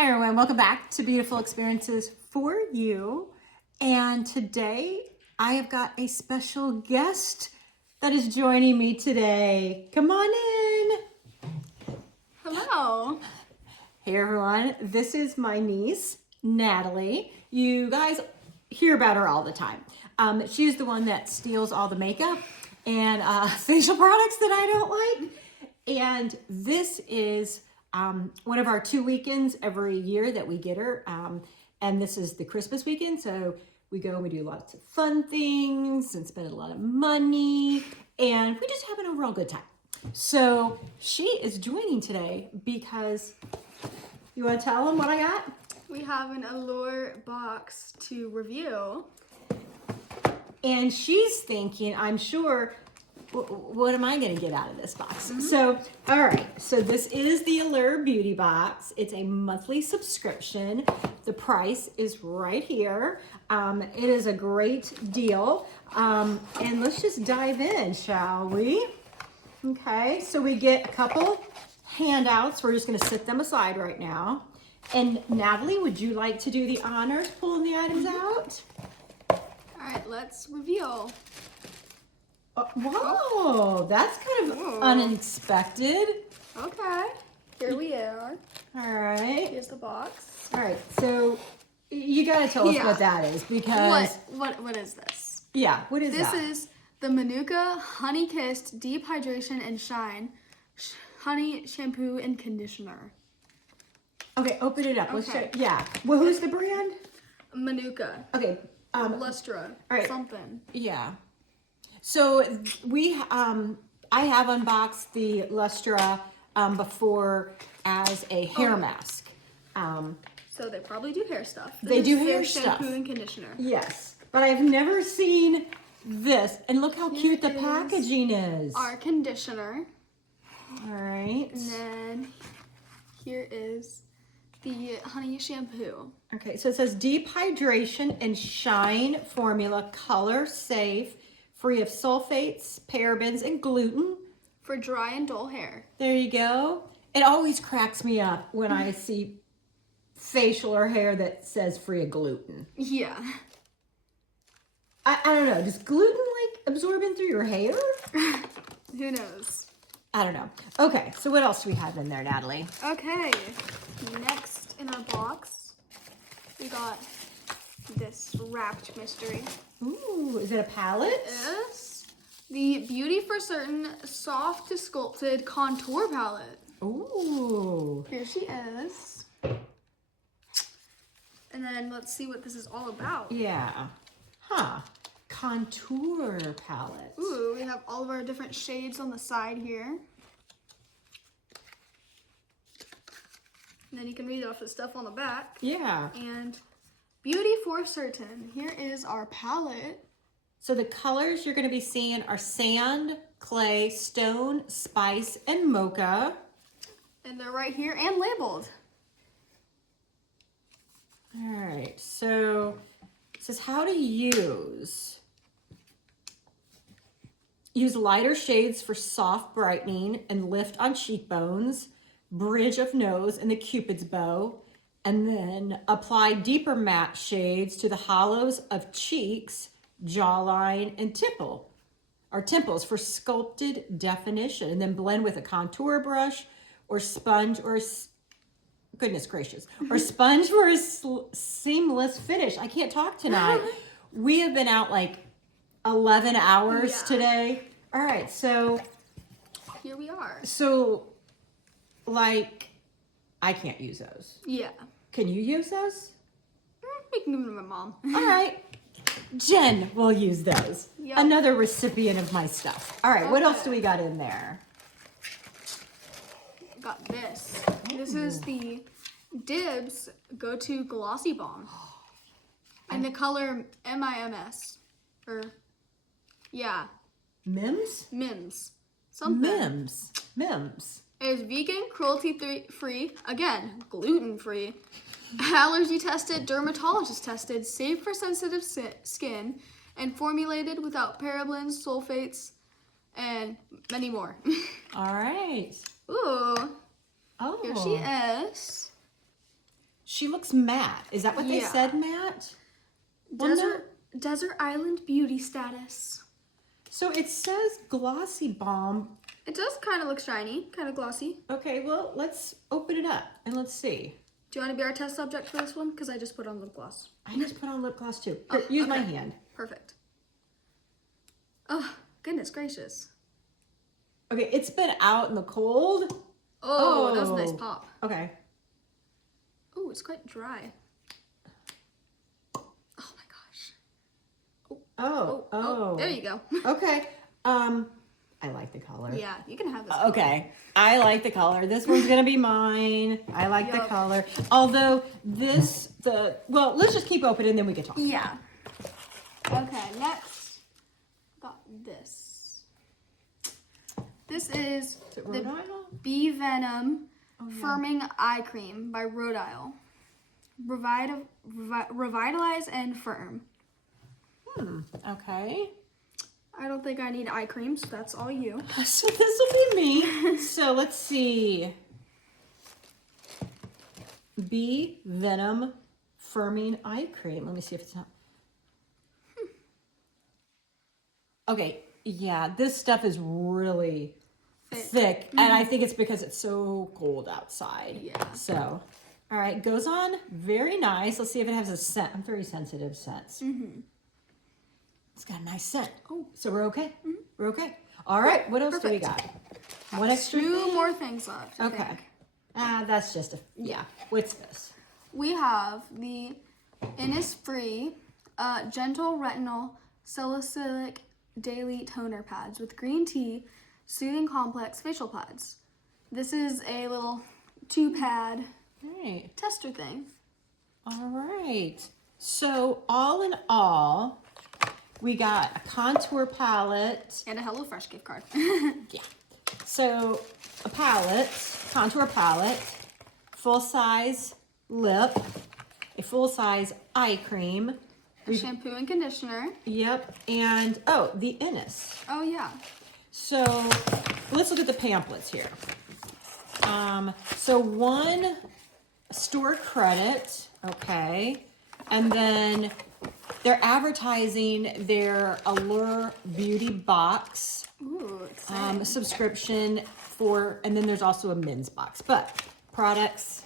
Hi everyone, welcome back to Beautiful Experiences for You. And today I have got a special guest that is joining me today. Come on in. Hello. Hey everyone, this is my niece, Natalie. You guys hear about her all the time. She's the one that steals all the makeup and facial products that I don't like. And this is one of our 2 weekends every year that we get her. And this is the Christmas weekend. So we go and we do lots of fun things and spend a lot of money. And we just have an overall good time. So she is joining today because, you want to tell them what I got? We have an Allure box to review. And she's thinking, I'm sure, what am I going to get out of this box? So, all right. So this is the Allure Beauty Box. It's a monthly subscription. The price is right here. It is a great deal. And let's just dive in, shall we? Okay. So we get a couple handouts. We're just going to set them aside right now. And Natalie, would you like to do the honors pulling the items out? All right, let's reveal. Whoa, that's kind of unexpected. Okay, here we are. All right. Here's the box. All right, so you got to tell us what that is because... What is this? Yeah, what is that? This is the Manuka Honey Kissed Deep Hydration and Shine Honey Shampoo and Conditioner. Okay, open it up. Let's Okay. check. Yeah. Well, who's the brand? Manuka. Okay. Lustra. all right. Something. Yeah. So I have unboxed the Lustra before as a hair mask. So they probably do hair stuff. They do This is hair their stuff. Shampoo and conditioner. Yes, but I've never seen this. And look how cute the packaging is. Our conditioner. All right. And then here is the honey shampoo. Okay, so it says deep hydration and shine formula, color safe, free of sulfates, parabens, and gluten. For dry and dull hair. There you go. It always cracks me up when I see facial or hair that says free of gluten. Yeah. I don't know. Does gluten like absorb in through your hair? Who knows? I don't know. Okay, so what else do we have in there, Natalie? Okay. Next in our box, we got this wrapped mystery. Ooh, is it a palette? Yes. The Beauty for Certain Soft to Sculpted Contour Palette. Ooh. Here she is. And then let's see what this is all about. Yeah. Huh. Contour palette. Ooh, we have all of our different shades on the side here. And then you can read off the stuff on the back. Yeah. And Beauty for Certain. Here is our palette. So the colors you're going to be seeing are sand, clay, stone, spice, and mocha. And they're right here and labeled. All right. So it says how to use. Use lighter shades for soft brightening and lift on cheekbones, bridge of nose, and the Cupid's bow. And then apply deeper matte shades to the hollows of cheeks, jawline, and temples for sculpted definition. And then blend with a contour brush or sponge or, goodness gracious, or sponge for a seamless finish. I can't talk tonight. We have been out like 11 hours today. All right, so Here we are. So, like, I can't use those. Yeah. Can you use those? We can give them to my mom. All right. Jen will use those. Yep. Another recipient of my stuff. All right, what else Okay. do we got in there? Got this. This is the Dibs Go-To Glossy Balm. In the color MIMS. Or, yeah, Mims? Mims. Something. Mims. It is vegan, cruelty-free, again, gluten-free, allergy tested, dermatologist tested, safe for sensitive skin, and formulated without parabens, sulfates, and many more. All right. Ooh, Oh. here she is. she looks matte. Is that what they Yeah. said, matte? Well, no. Desert Island Beauty Status. So it says glossy balm. It does kind of look shiny, kind of glossy. Okay, well, let's open it up and let's see. Do you want to be our test subject for this one? Because I just put on lip gloss. I just put on lip gloss too. Oh, Here, use my okay. hand. Perfect. Oh, goodness gracious. Okay, it's been out in the cold. Oh, that was a nice Oh. pop. Okay. Oh, it's quite dry. Oh my gosh. Oh. There you go. Okay. I like the color. Yeah, you can have this. Okay. I like the color. This one's gonna be mine. I like the Yup. color. Although well, let's just keep open and then we can talk. Yeah. Okay, next. Got this. This is it the Rhode Isle? Bee Venom yeah. Firming Eye Cream by Rhode Isle. Revitalize and firm. Okay. I don't think I need eye cream, so that's all you. So this will be me. So let's see. Bee Venom Firming Eye Cream. Let me see if it's not. Okay, yeah, this stuff is really thick. And I think it's because it's so cold outside. Yeah. So, all right, goes on very nice. Let's see if it has a scent. I'm very sensitive scents. It's got a nice scent. Oh. So we're okay? We're okay. All right, what else do we got? One extra Two thing? more things left. I Okay. think. That's just yeah. What's this? We have the Innisfree Gentle Retinol Salicylic Daily Toner Pads with green tea, soothing complex facial pads. This is a little 2-pad All right. tester thing. All right. So all in all, we got a contour palette. And a HelloFresh gift card. Yeah. So a palette, contour palette, full-size lip, a full-size eye cream. A shampoo and conditioner. Yep. And, oh, the Innis. Oh, yeah. So let's look at the pamphlets here. So one store credit, okay, and then they're advertising their Allure Beauty Box Ooh, exciting. subscription and then there's also a men's box. But products,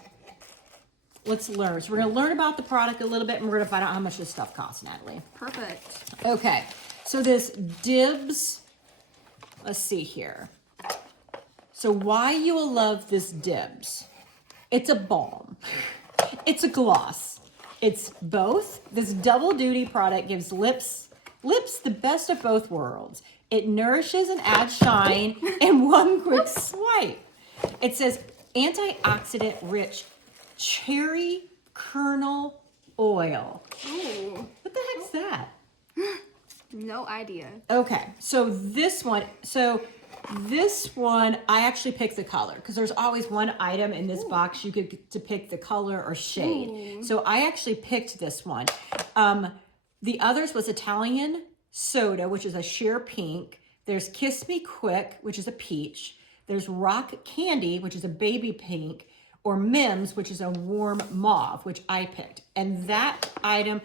let's learn. So we're gonna learn about the product a little bit and we're gonna find out how much this stuff costs, Natalie. Perfect. Okay, so this Dibs, let's see here. So why you will love this Dibs. It's a balm. It's a gloss. It's both. This double duty product gives lips the best of both worlds. It nourishes and adds shine in one quick swipe. It says antioxidant rich cherry kernel oil. Ooh. What the heck's that? No idea. Okay, so this one, I actually picked the color because there's always one item in this box you could get to pick the color or shade. So I actually picked this one. The others was Italian Soda, which is a sheer pink. There's Kiss Me Quick, which is a peach. There's Rock Candy, which is a baby pink, or Mims, which is a warm mauve, which I picked. And that item,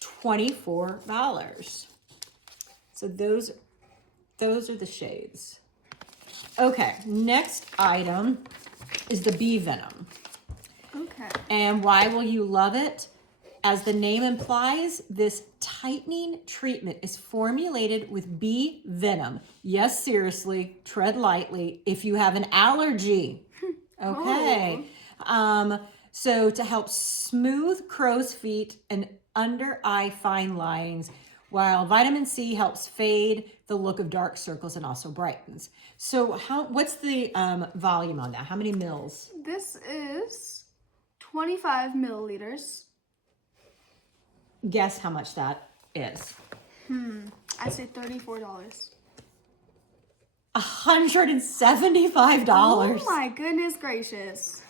$24. So those are the shades. Okay, next item is the Bee Venom. Okay. And why will you love it? As the name implies, this tightening treatment is formulated with bee venom. Yes, seriously, tread lightly if you have an allergy. Okay. So to help smooth crow's feet and under eye fine lines, while vitamin C helps fade the look of dark circles and also brightens. So what's the volume on that? How many mils? This is 25 milliliters. Guess how much that is. I'd say $34. $175. Oh my goodness gracious.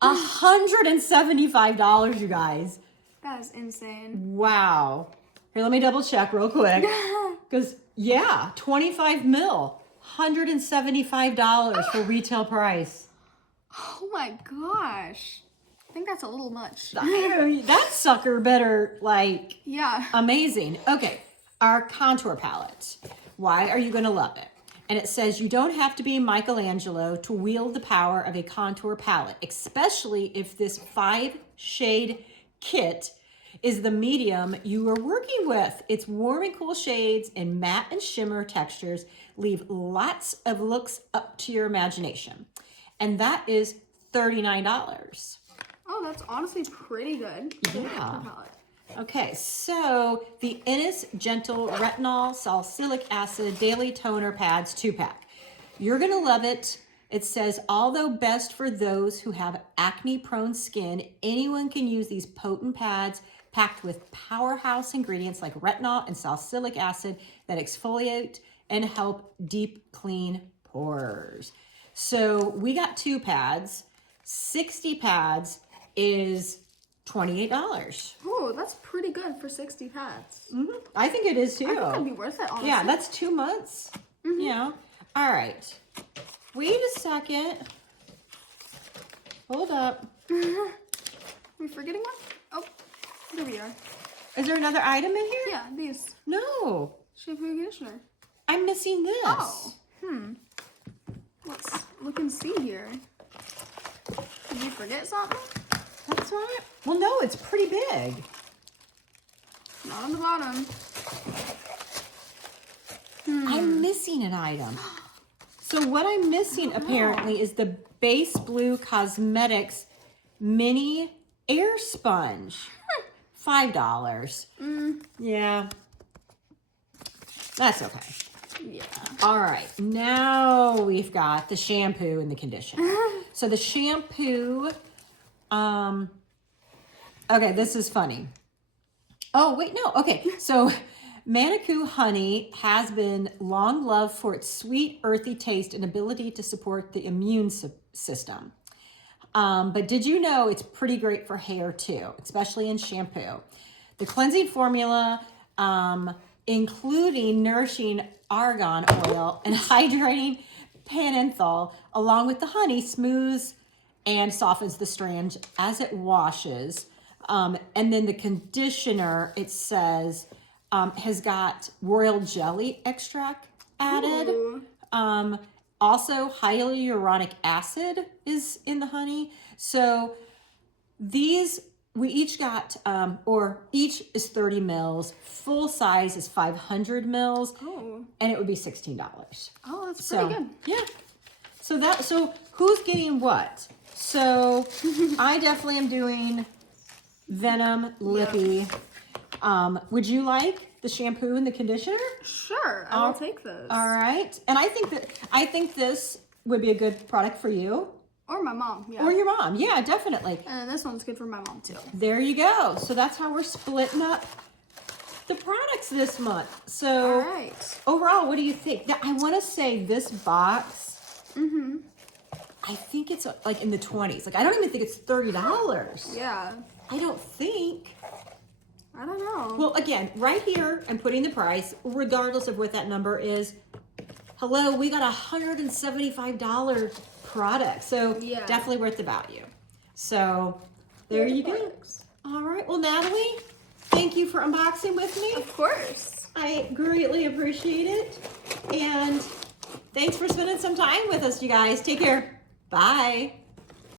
$175, you guys. That is insane. Wow. Here, let me double check real quick. Because, yeah, 25 mil, $175 for retail price. Oh my gosh. I think that's a little much. That sucker better, like, Yeah. amazing. Okay, our contour palette. Why are you going to love it? And it says you don't have to be Michelangelo to wield the power of a contour palette, especially if this 5-shade kit is the medium you are working with. Its warm and cool shades and matte and shimmer textures leave lots of looks up to your imagination. And that is $39. Oh, that's honestly pretty good. Yeah. Okay, so the Innis Gentle Retinol Salicylic Acid Daily Toner Pads 2-pack. You're gonna love it. It says, although best for those who have acne-prone skin, anyone can use these potent pads packed with powerhouse ingredients like retinol and salicylic acid that exfoliate and help deep clean pores. So we got 2 pads. 60 pads is $28. Oh, that's pretty good for 60 pads. I think it is too. I think that'd be worth it, honestly. Yeah, that's 2 months. You know. All right. Wait a second. Hold up. Are we forgetting one? Oh, there we are. Is there another item in here? Yeah, these. No. Shampoo and conditioner. I'm missing this. Oh. Let's look and see here. Did you forget something? That's right. Well, no, it's pretty big. Not on the bottom. I'm missing an item. So what I'm missing apparently is the Base Blue Cosmetics Mini Air Sponge. $5. Yeah. That's okay. Yeah. All right. Now we've got the shampoo and the conditioner. So the shampoo, okay, this is funny. Oh, wait, no. Okay. So Manicou Honey has been long loved for its sweet, earthy taste and ability to support the immune system. But did you know it's pretty great for hair too, especially in shampoo? The cleansing formula, including nourishing argan oil and hydrating pentothal, along with the honey, smooths and softens the strands as it washes. And then the conditioner, it says, has got royal jelly extract added. Ooh. Also, hyaluronic acid is in the honey. So these, we each got, or each is 30 mils. Full size is 500 mils. Oh. And it would be $16. Oh, that's pretty good. Yeah. So who's getting what? So I definitely am doing Venom Lippy. Would you like the shampoo and the conditioner? Sure, I will take those. All right. And I think this would be a good product for you. Or my mom, yeah. Or your mom. Yeah, definitely. And this one's good for my mom too. There you go. So that's how we're splitting up the products this month. So All right. overall, what do you think? Now, I want to say this box, I think it's like in the 20s. Like, I don't even think it's $30. Yeah. I don't think. I don't know. Well, again, right here, I'm putting the price, regardless of what that number is. Hello, we got a $175 product. So Yeah. definitely worth the value. So there you go. Products. All right. Well, Natalie, thank you for unboxing with me. Of course. I greatly appreciate it. And thanks for spending some time with us, you guys. Take care. Bye.